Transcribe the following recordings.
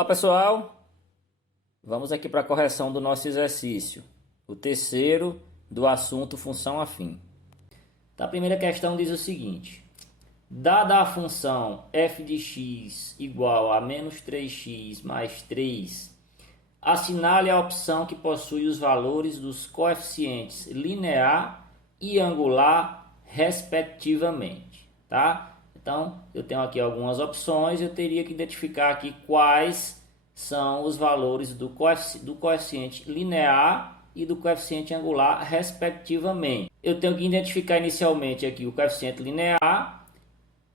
Olá pessoal, vamos aqui para a correção do nosso exercício, o terceiro do assunto função afim. Então, a primeira questão diz o seguinte: dada a função f de x igual a menos 3x mais 3, assinale a opção que possui os valores dos coeficientes linear e angular, respectivamente, tá? Então, eu tenho aqui algumas opções, eu teria que identificar aqui quais são os valores do coeficiente linear e do coeficiente angular, respectivamente. Eu tenho que identificar inicialmente aqui o coeficiente linear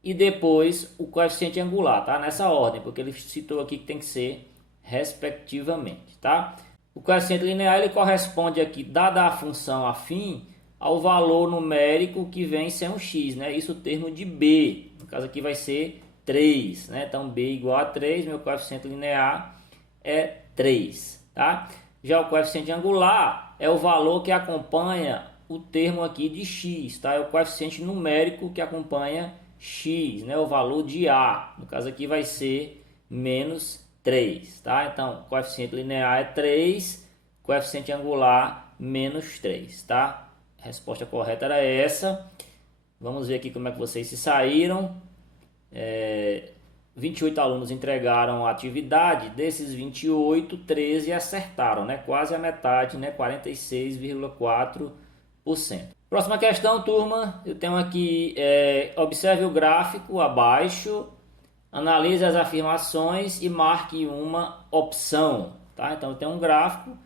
e depois o coeficiente angular, tá? Nessa ordem, porque ele citou aqui que tem que ser respectivamente, tá? O coeficiente linear ele corresponde aqui, dada a função afim, ao valor numérico que vem ser um x, né? Isso o termo de b, no caso aqui vai ser 3, né? Então b igual a 3, meu coeficiente linear é 3, tá? Já o coeficiente angular é o valor que acompanha o termo aqui de x, tá? É o coeficiente numérico que acompanha x, né? O valor de a, no caso aqui vai ser menos 3, tá? Então, coeficiente linear é 3, coeficiente angular menos 3, tá? A resposta correta era essa. Vamos ver aqui como é que vocês se saíram. 28 alunos entregaram a atividade, desses 28, 13 acertaram, né? Quase a metade, né? 46,4%. Próxima questão, turma, eu tenho aqui, observe o gráfico abaixo, analise as afirmações e marque uma opção, tá? Então eu tenho um gráfico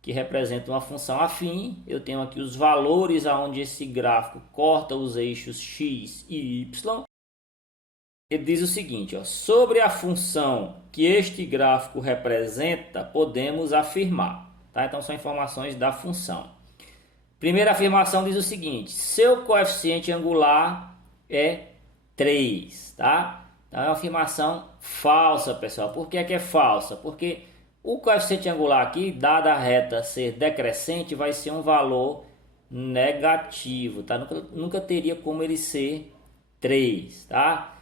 que representa uma função afim, eu tenho aqui os valores aonde esse gráfico corta os eixos x e y. Ele diz o seguinte, ó, sobre a função que este gráfico representa, podemos afirmar, tá? Então são informações da função. Primeira afirmação diz o seguinte: seu coeficiente angular é 3, tá? Então é uma afirmação falsa, pessoal. Por que é falsa? Porque o coeficiente angular aqui, dada a reta ser decrescente, vai ser um valor negativo, tá? Nunca teria como ele ser 3, tá?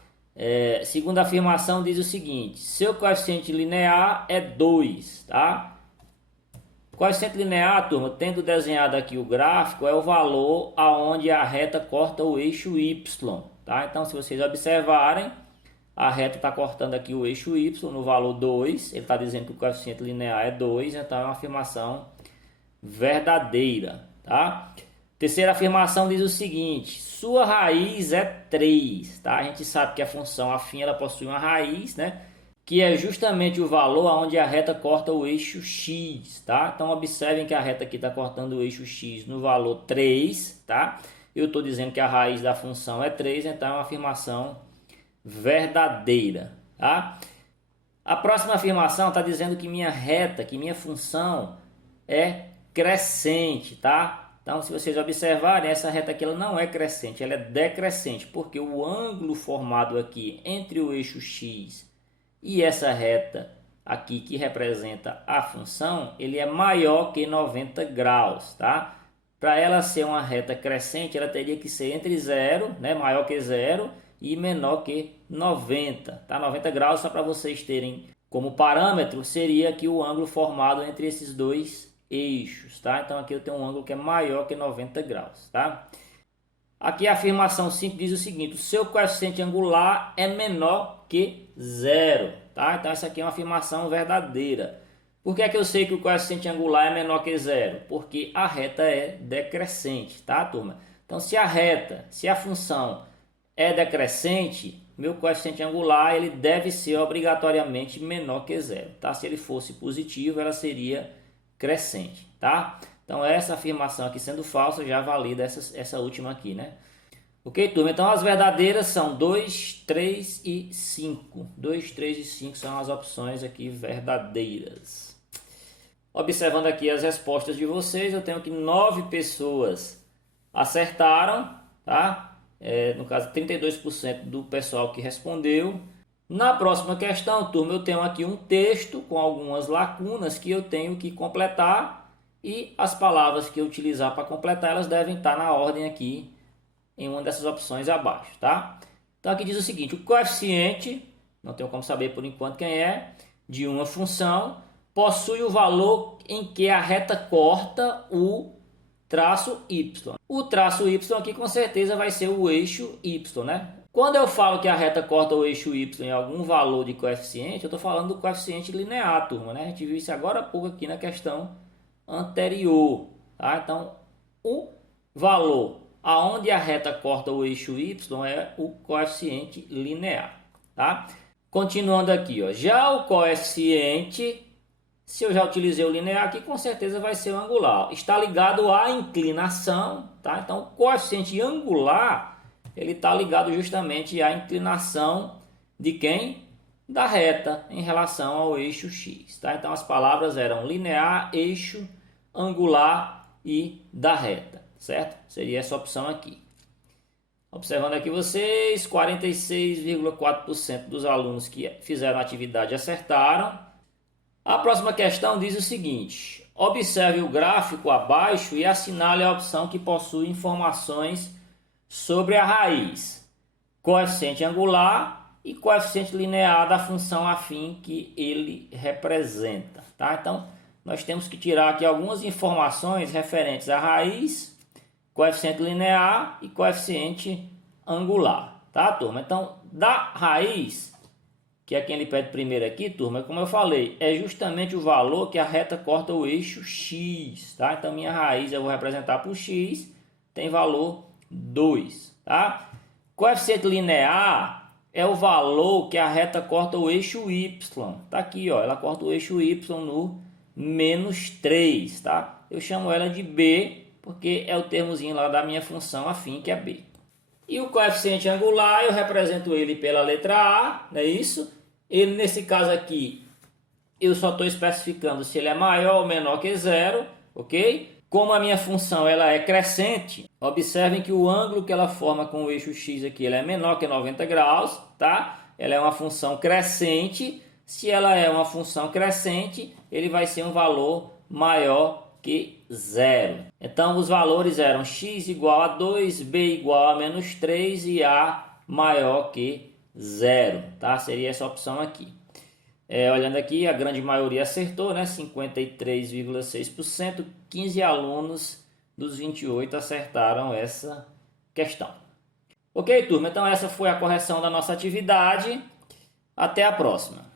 Segunda afirmação diz o seguinte: seu coeficiente linear é 2, tá? Coeficiente linear, turma, tendo desenhado aqui o gráfico, é o valor aonde a reta corta o eixo y, tá? Então, se vocês observarem, a reta está cortando aqui o eixo y no valor 2, ele está dizendo que o coeficiente linear é 2, então é uma afirmação verdadeira, tá? Terceira afirmação diz o seguinte: sua raiz é 3, tá? A gente sabe que a função afim ela possui uma raiz, né? Que é justamente o valor onde a reta corta o eixo x, tá? Então observem que a reta aqui está cortando o eixo x no valor 3, tá? Eu estou dizendo que a raiz da função é 3, então é uma afirmação verdadeira, tá? A próxima afirmação está dizendo que minha reta, que minha função é crescente, tá? Então, se vocês observarem, essa reta aqui ela não é crescente, ela é decrescente, porque o ângulo formado aqui entre o eixo x e essa reta aqui que representa a função, ele é maior que 90 graus, tá? Para ela ser uma reta crescente, ela teria que ser entre 0, né, maior que 0, e menor que 90, tá? 90 graus, só para vocês terem como parâmetro, seria aqui o ângulo formado entre esses dois eixos, tá? Então aqui eu tenho um ângulo que é maior que 90 graus, tá? Aqui a afirmação 5 diz o seguinte: o seu coeficiente angular é menor que 0, tá? Então essa aqui é uma afirmação verdadeira. Por que é que eu sei que o coeficiente angular é menor que 0? Porque a reta é decrescente, tá, turma? Então se a função é decrescente, meu coeficiente angular ele deve ser obrigatoriamente menor que 0, tá? Se ele fosse positivo, ela seria crescente, tá? Então essa afirmação aqui sendo falsa já valida essa última aqui, né? Ok, turma? Então as verdadeiras são 2, 3 e 5. 2, 3 e 5 são as opções aqui verdadeiras. Observando aqui as respostas de vocês, eu tenho que 9 pessoas acertaram, tá? No caso 32% do pessoal que respondeu. Na próxima questão, turma, eu tenho aqui um texto com algumas lacunas que eu tenho que completar e as palavras que eu utilizar para completar, elas devem estar na ordem aqui em uma dessas opções abaixo, tá? Então aqui diz o seguinte: o coeficiente, não tenho como saber por enquanto quem é, de uma função possui o valor em que a reta corta o traço y. O traço y aqui com certeza vai ser o eixo y, né? Quando eu falo que a reta corta o eixo y em algum valor de coeficiente, eu estou falando do coeficiente linear, turma, né? A gente viu isso agora há pouco aqui na questão anterior, tá? Então, o valor aonde a reta corta o eixo y é o coeficiente linear, tá? Continuando aqui, ó, já o coeficiente, se eu já utilizei o linear aqui, com certeza vai ser o angular. Está ligado à inclinação, tá? Então, o coeficiente angular, ele está ligado justamente à inclinação de quem? Da reta em relação ao eixo x, tá? Então, as palavras eram linear, eixo, angular e da reta, certo? Seria essa opção aqui. Observando aqui vocês, 46,4% dos alunos que fizeram a atividade acertaram. A próxima questão diz o seguinte: observe o gráfico abaixo e assinale a opção que possui informações sobre a raiz, coeficiente angular e coeficiente linear da função afim que ele representa, tá? Então, nós temos que tirar aqui algumas informações referentes à raiz, coeficiente linear e coeficiente angular, tá, turma? Então, da raiz, que é quem ele pede primeiro aqui, turma, como eu falei, é justamente o valor que a reta corta o eixo x, tá? Então, minha raiz eu vou representar por x, tem valor 2, tá? Coeficiente linear é o valor que a reta corta o eixo y, tá aqui, ó, ela corta o eixo y no menos 3, tá? Eu chamo ela de b, porque é o termozinho lá da minha função afim, que é b. E o coeficiente angular, eu represento ele pela letra A, não é isso? Ele, nesse caso aqui, eu só estou especificando se ele é maior ou menor que zero, ok? Como a minha função ela é crescente, observem que o ângulo que ela forma com o eixo x aqui ela é menor que 90 graus, tá? Ela é uma função crescente. Se ela é uma função crescente, ele vai ser um valor maior que zero. Então, os valores eram x igual a 2, b igual a menos 3 e a maior que zero, tá? Seria essa opção aqui. Olhando aqui, a grande maioria acertou, né? 53,6%, 15 alunos dos 28 acertaram essa questão. Ok, turma? Então, essa foi a correção da nossa atividade. Até a próxima.